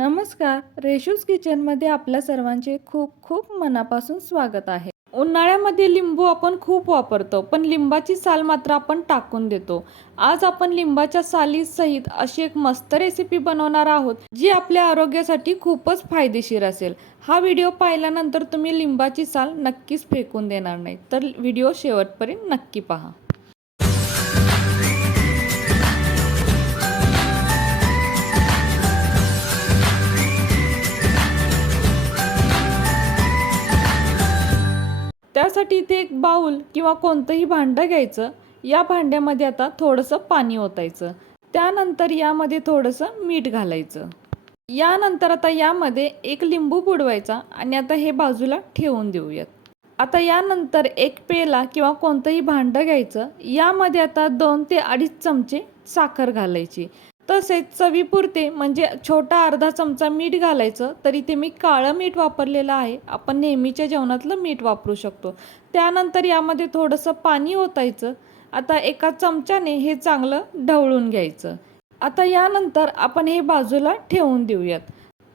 नमस्कार रेशूज किचनमध्ये आपल्या सर्वांचे खूप खूप मनापासून स्वागत आहे. उन्हाळ्यामध्ये लिंबू आपण खूप वापरतो पण लिंबाची साल मात्र आपण टाकून देतो. आज आपण लिंबाच्या साली सहित अशी एक मस्त रेसिपी बनवणार आहोत जी आपल्या आरोग्यासाठी खूपच फायदेशीर असेल. हा व्हिडिओ पाहिल्यानंतर तुम्ही लिंबाची साल नक्कीच फेकून देणार नाही तर व्हिडिओ शेवटपर्यंत नक्की पहा. त्यासाठी इथे एक बाऊल किंवा कोणतंही भांडं घ्यायचं. या भांड्यामध्ये आता थोडंसं पाणी ओतायचं. त्यानंतर यामध्ये थोडंसं मीठ घालायचं. यानंतर आता यामध्ये एक लिंबू बुडवायचा आणि आता हे बाजूला ठेवून देऊयात. आता यानंतर एक पेला किंवा कोणतंही भांडं घ्यायचं. यामध्ये आता दोन ते अडीच चमचे साखर घालायची. तसेच चवीपुरते म्हणजे छोटा अर्धा चमचा मीठ घालायचं तर इथे मी काळं मीठ वापरलेलं आहे. आपण नेहमीच्या जेवणातलं मीठ वापरू शकतो. त्यानंतर यामध्ये थोडंसं पाणी ओतायचं. आता एका चमच्याने हे चांगलं ढवळून घ्यायचं. आता यानंतर आपण हे बाजूला ठेवून देऊयात.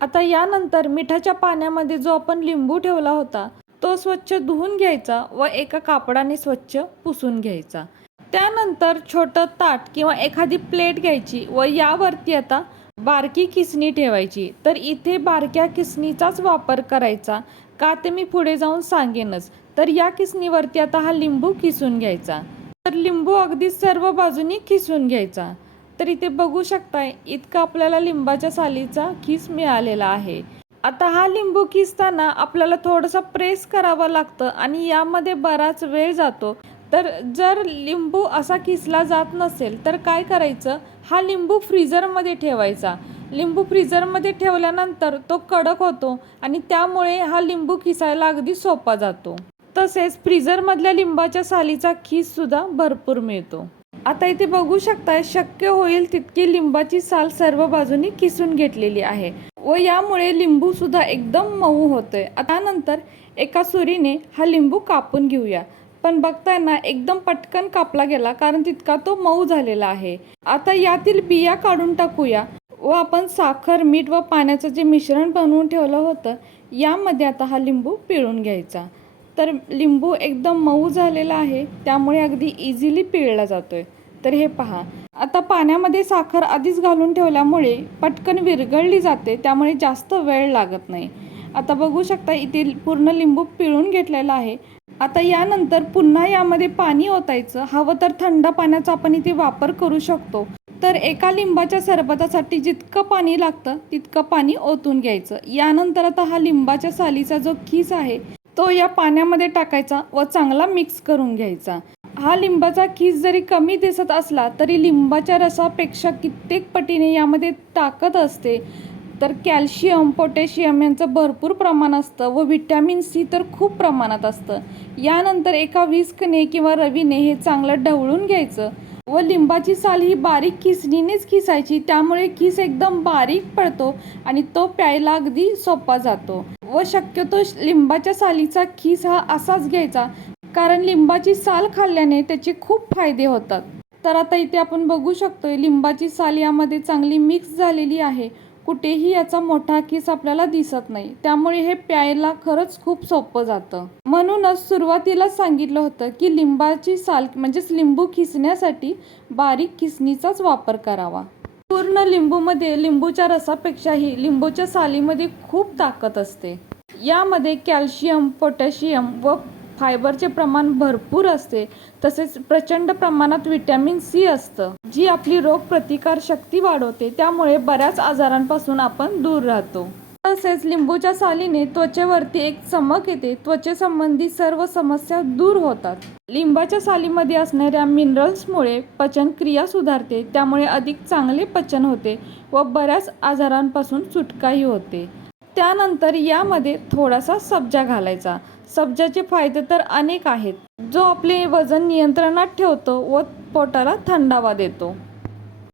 आता यानंतर मिठाच्या पाण्यामध्ये जो आपण लिंबू ठेवला होता तो स्वच्छ धुवून घ्यायचा व एका कापडाने स्वच्छ पुसून घ्यायचा. त्यानंतर छोटं ताट किंवा एखादी प्लेट घ्यायची व यावरती आता बारकी किसणी ठेवायची. तर इथे बारक्या किसणीचाच वापर करायचा का ते मी पुढे जाऊन सांगेनच. तर या किसणीवरती आता हा लिंबू किसून घ्यायचा. तर लिंबू अगदी सर्व बाजूनी किसून घ्यायचा. तर इथे बघू शकताय इतका आपल्याला लिंबाच्या सालीचा किस मिळालेला आहे. आता हा लिंबू किसताना आपल्याला थोडंसं प्रेस करावं लागतं आणि यामध्ये बराच वेळ जातो. तर जर लिंबू असा किसला जात नसेल तर काय करायचं? हा लिंबू फ्रीझरमध्ये ठेवायचा. लिंबू फ्रीझरमध्ये ठेवल्यानंतर तो कडक होतो आणि त्यामुळे हा लिंबू किसायला अगदी सोपा जातो. तसेच फ्रीझरमधल्या लिंबाच्या सालीचा खीससुद्धा भरपूर मिळतो. आता इथे बघू शकताय शक्य होईल तितकी लिंबाची साल सर्व बाजूनी किसून घेतलेली आहे व यामुळे लिंबू सुद्धा एकदम मऊ होतोय. त्यानंतर एका सुरीने हा लिंबू कापून घेऊया. पण बघताय ना एकदम पटकन कापला गेला कारण तितका तो मऊ झालेला आहे. आता यातील बिया काढून टाकूया व आपण साखर मीठ व पाण्याचं जे मिश्रण बनवून ठेवलं होतं यामध्ये आता हा लिंबू पिळून घ्यायचा. तर लिंबू एकदम मऊ झालेला आहे त्यामुळे अगदी इझिली पिळला जातोय. तर हे पहा आता पाण्यामध्ये साखर आधीच घालून ठेवल्यामुळे पटकन विरघळली जाते त्यामुळे जास्त वेळ लागत नाही. आता बघू शकता इथे पूर्ण लिंबू पिळून घेतलेला आहे. आता यानंतर पुन्हा यामध्ये पाणी ओतायचं. हवं तर थंड पाण्याचा आपण इथे वापर करू शकतो. तर एका लिंबाच्या सरबतासाठी जितकं पाणी लागतं तितकं पाणी ओतून घ्यायचं. यानंतर आता हा लिंबाच्या सालीचा जो खीस आहे तो या पाण्यामध्ये टाकायचा व चांगला मिक्स करून घ्यायचा. हा लिंबाचा खीस जरी कमी दिसत असला तरी लिंबाच्या रसापेक्षा कित्येक पटीने यामध्ये ताकद असते. तर कॅल्शियम पोटॅशियम यांचं भरपूर प्रमाण असतं व विटॅमिन सी तर खूप प्रमाणात असतं. यानंतर एका विस्कने किंवा रवीने हे चांगलं ढवळून घ्यायचं व लिंबाची साल ही बारीक किसणीनेच किसायची त्यामुळे किस एकदम बारीक पडतो आणि तो प्यायला अगदी सोपा जातो. व शक्यतो लिंबाच्या सालीचा खीस हा असाच घ्यायचा कारण लिंबाची साल खाल्ल्याने त्याचे खूप फायदे होतात. तर आता इथे आपण बघू शकतो लिंबाची साल यामध्ये चांगली मिक्स झालेली आहे. कुठेही याचा मोठा किस आपल्याला दिसत नाही. त्यामुळे हे प्यायला खरंच खूप सोपं जातं. म्हणूनच सुरुवातीला सांगितलं होतं की लिंबाची साल म्हणजेच लिंबू खिसण्यासाठी बारीक खिसणीचाच वापर करावा. पूर्ण लिंबूमध्ये लिंबूच्या रसापेक्षाही लिंबूच्या सालीमध्ये खूप ताकद असते. यामध्ये कॅल्शियम पोटॅशियम व फायबरचे प्रमाण भरपूर असते तसेच प्रचंड प्रमाणात विटॅमिन सी असतं जी आपली रोग प्रतिकार शक्ती वाढवते त्यामुळे बऱ्याच आजारांपासून आपण दूर राहतो. तसेच लिंबूच्या सालीने त्वचेवरती एक चमक येते त्वचेसंबंधी सर्व समस्या दूर होतात. लिंबाच्या सालीमध्ये असणाऱ्या मिनरल्समुळे पचनक्रिया सुधारते त्यामुळे अधिक चांगले पचन होते व बऱ्याच आजारांपासून सुटकाही होते. त्यानंतर यामध्ये थोडासा सब्जा घालायचा सब्जाचे फायदे तर अनेक आहेत. जो आपले वजन नियंत्रणात ठेवतो व पोटाला थंडावा देतो.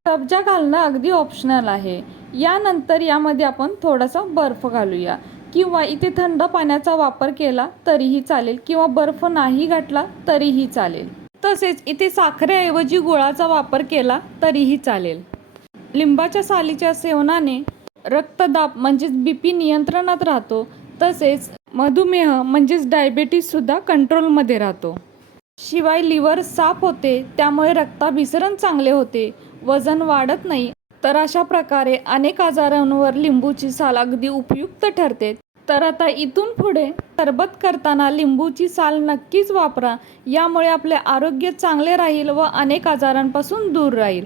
सब्जा घालणं अगदी ऑप्शनल आहे. यानंतर यामध्ये आपण थोडासा बर्फ घालूया. किंवा इथे थंड पाण्याचा वापर केला तरीही चालेल किंवा बर्फ नाही घातला तरीही चालेल. तसेच इथे साखरेऐवजी गुळाचा वापर केला तरीही चालेल. लिंबाच्या सालीच्या सेवनाने रक्तदाब म्हणजेच बी पी नियंत्रणात राहतो. तसेच मधुमेह म्हणजेच डायबेटीससुद्धा कंट्रोलमध्ये राहतो. शिवाय लिव्हर साफ होते त्यामुळे रक्ताभिसरण चांगले होते वजन वाढत नाही. तर अशा प्रकारे अनेक आजारांवर लिंबूची साल अगदी उपयुक्त ठरते. तर आता इथून पुढे सरबत करताना लिंबूची साल नक्कीच वापरा यामुळे आपले आरोग्य चांगले राहील व अनेक आजारांपासून दूर राहील.